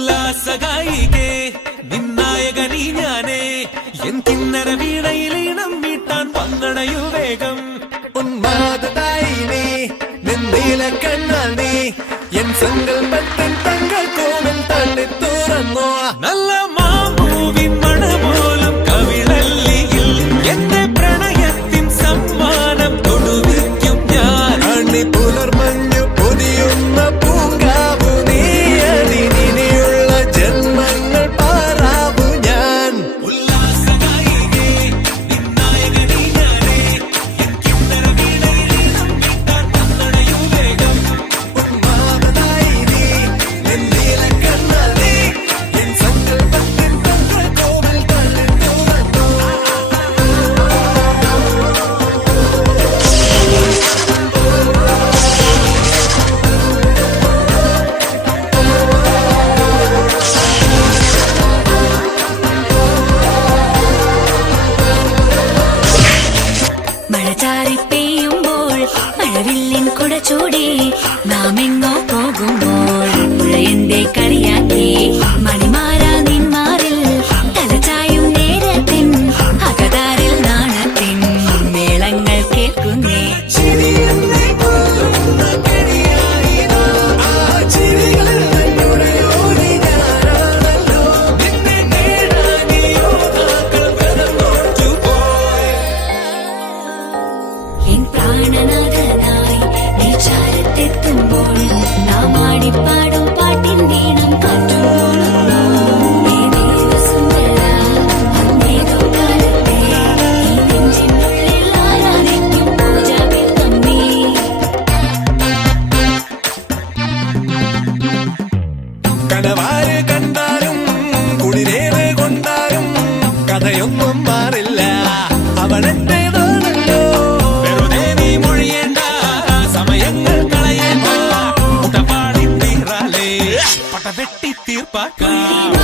ഉല്ലാസഗായികേ നിന്നായകനീ ഞാനേ എൻ കിന്നര വീണയിലീണം മീട്ടാൻ വന്നണയു വേഗം ഉന്മാദതായി നീ നിന്നീല കണ്ണാൽ നീ എൻ സങ്കൽപ്പത്തിൻ തങ്കൾ കോവിൽ തള്ളി തുറന്നോ നല്ല മാമൂവിൻ മണപോലും കവിളല്ലിയിൽ എന്റെ പ്രണയത്തിൻ സമ്മാനം കൊടുവിക്കും ഞാൻ അണി പുലർമഞ്ഞു പൊതിയുന്ന പൂങ്കാവു നീ അതിനിയുള്ള ജന്മങ്ങൾ പാറാവു ഞാൻ ഉല്ലാസഗായികേ നിന്നായകനീ ഞാനേ എൻ കിന്നര വീണയിലീണം മീട്ടാൻ വന്നണയു വേഗം ഉന്മാദതായി നീ നിന്നീല കണ്ണാൽ നീ എൻ സങ്കൽപ്പത്തിൻ തങ്കൾ കോവിൽ തള്ളി തുറന്നോ മഴ ചാറി പെയ്യുമ്പോൾ മഴവില്ലിൻ കുട ചൂടി നാം എങ്ങോ പോകുമ്പോൾ പുഴയന്റെ കളിയാക്കി മണിമാര നിന്മാറിൽ തലചായും നേരത്തിൻ അകതാരിൽ നാണത്തിൻ മേളങ്ങൾ കേൾക്കുന്നേ ചിരിയെന്നെ കൊല്ലുന്ന കണിയായിരോ ആ ചിരികളിൽ തന്നോടെ ഓടി ഞാനാണല്ലോ നിന്നെ നേടാനീ യോദ്ധാക്കൾ വെറുന്നോട്ടു പോയി എൻ പ്രാണനാഥനായി നീ ചാരത്തെത്തുമ്പോൾ നാം ആടിപ്പാടും പാട്ടിൻ നീണം കാറ്റുപോളുന്നു കാലത്തെ ഈ നെഞ്ചിനുള്ളിൽ ആരാധിക്കും പൂജാവിൽ നമ്മീ കനവാര് കണ്ടാലും കുളിരേറ് കൊണ്ടാലും കഥയൊന്നും മാറില്ല അവളെന്റേതാണല്ലോ വെറുതെ നീ മൊഴിയേണ്ട സമയങ്ങൾ കളയേണ്ട മുട്ടപാടി തീറാലേ പട്ട വെട്ടി തീർപ്പാക്കാം